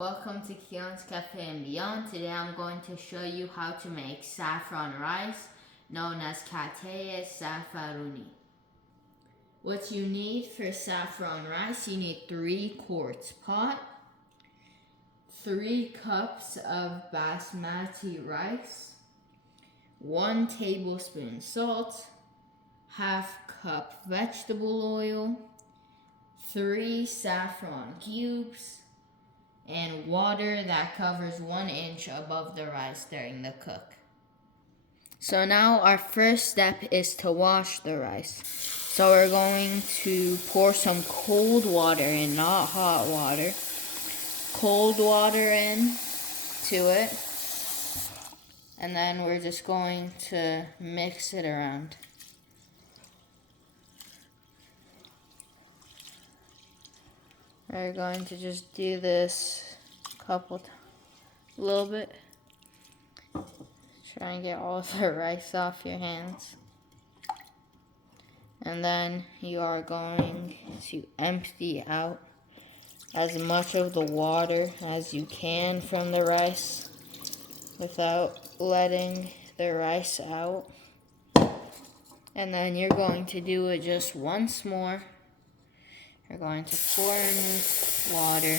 Welcome to Keon's Cafe and Beyond. Today I'm going to show you how to make saffron rice, known as Kateh Zafarooni. What you need for saffron rice, you need 3-quart pot, 3 cups of basmati rice, 1 tablespoon salt, ½ cup vegetable oil, 3 saffron cubes, and water that covers 1 inch above the rice during the cook. So now our first step is to wash the rice. So we're going to pour some cold water in, not hot water. Cold water in to it. And then we're just going to mix it around. We're going to just do this a little bit. Try and get all the rice off your hands. And then you are going to empty out as much of the water as you can from the rice without letting the rice out. And then you're going to do it just once more. You're going to pour in water.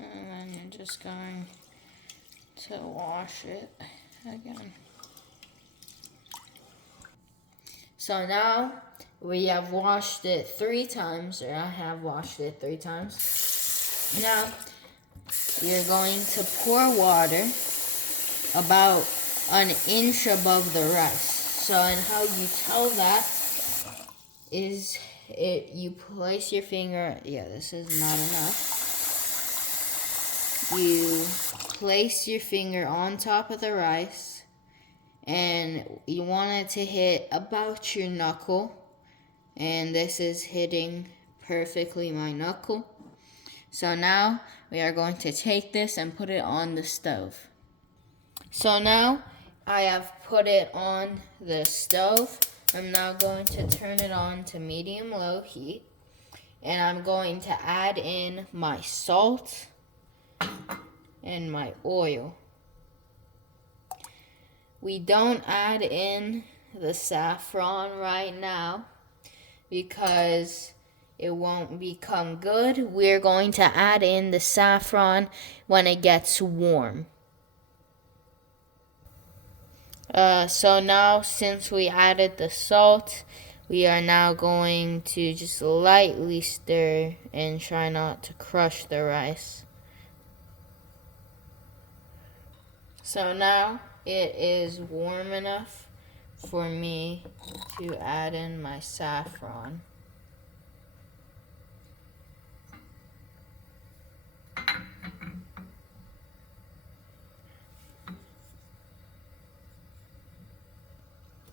And then you're just going to wash it again. So now we have washed it 3 times, or I have washed it 3 times. Now you're going to pour water about 1 inch above the rice. So, and how you tell that is you place your finger, this is not enough. You place your finger on top of the rice, and you want it to hit about your knuckle, and this is hitting perfectly my knuckle. So now we are going to take this and put it on the stove. So now I have put it on the stove. I'm now going to turn it on to medium-low heat, and I'm going to add in my salt and my oil. We don't add in the saffron right now because it won't become good. We're going to add in the saffron when it gets warm. So now, since we added the salt, we are now going to just lightly stir and try not to crush the rice. So now it is warm enough for me to add in my saffron.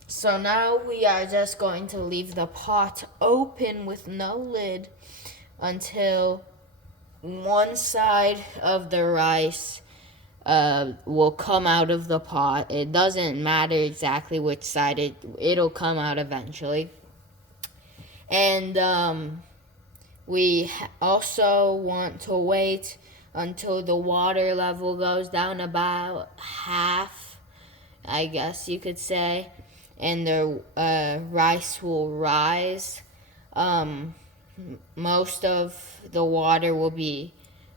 So now we are just going to leave the pot open with no lid until one side of the rice will come out of the pot. It doesn't matter exactly which side, it'll come out eventually. And we also want to wait until the water level goes down about half, I guess you could say, and the rice will rise. Most of the water will be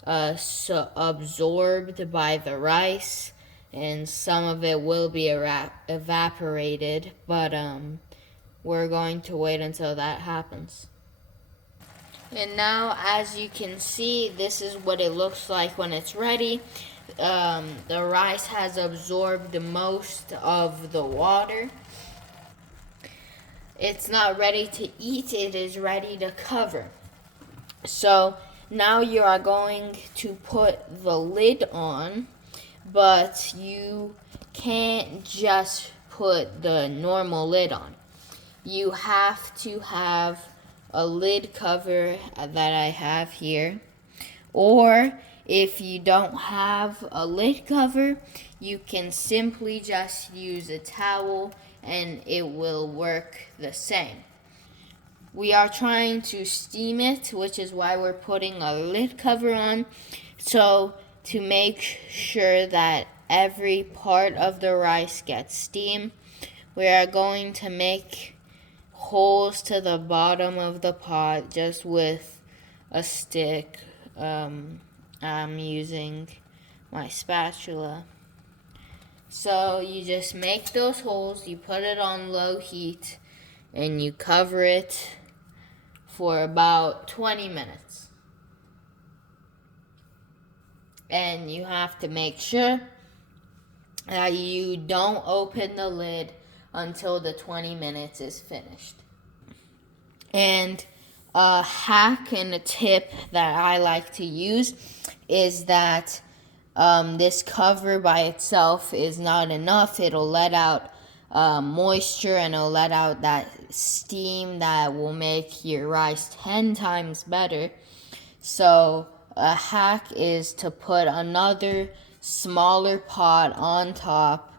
absorbed by the rice, and some of it will be evaporated, but we're going to wait until that happens. And now, as you can see, this is what it looks like when it's ready. The rice has absorbed most of the water. It's not ready to eat, it is ready to cover. So now you are going to put the lid on, but you can't just put the normal lid on. You have to have a lid cover that I have here, or if you don't have a lid cover, you can simply just use a towel and it will work the same. We are trying to steam it, which is why we're putting a lid cover on. So to make sure that every part of the rice gets steam, we are going to make holes to the bottom of the pot just with a stick. I'm using my spatula. So you just make those holes, you put it on low heat, and you cover it for about 20 minutes. And you have to make sure that you don't open the lid until the 20 minutes is finished. And a hack and a tip that I like to use is that this cover by itself is not enough. It'll let out moisture, and it'll let out that steam that will make your rice 10 times better. So a hack is to put another smaller pot on top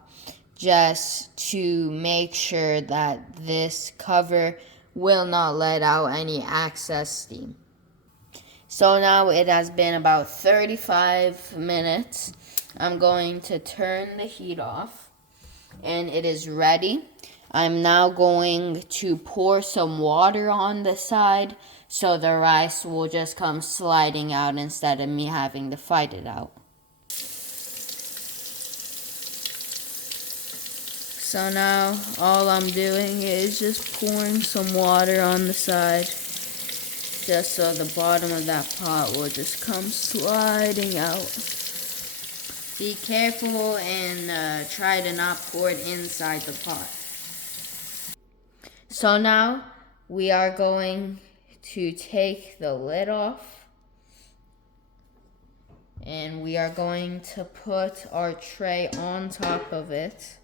just to make sure that this cover will not let out any excess steam. So now it has been about 35 minutes. I'm going to turn the heat off, and it is ready. I'm now going to pour some water on the side so the rice will just come sliding out instead of me having to fight it out. So now all I'm doing is just pouring some water on the side, just so the bottom of that pot will just come sliding out. Be careful and try to not pour it inside the pot. So now we are going to take the lid off, and we are going to put our tray on top of it.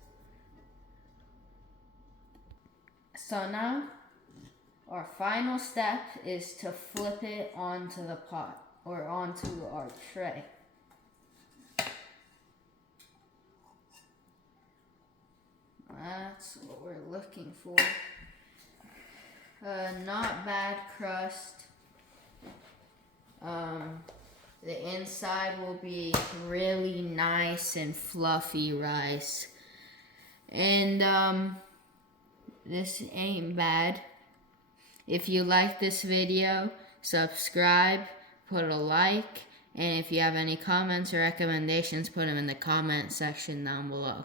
So now our final step is to flip it onto the pot, or onto our tray. That's what we're looking for. Not bad crust. The inside will be really nice and fluffy rice. And this ain't bad. If you like this video, subscribe, put a like, and if you have any comments or recommendations, put them in the comment section down below.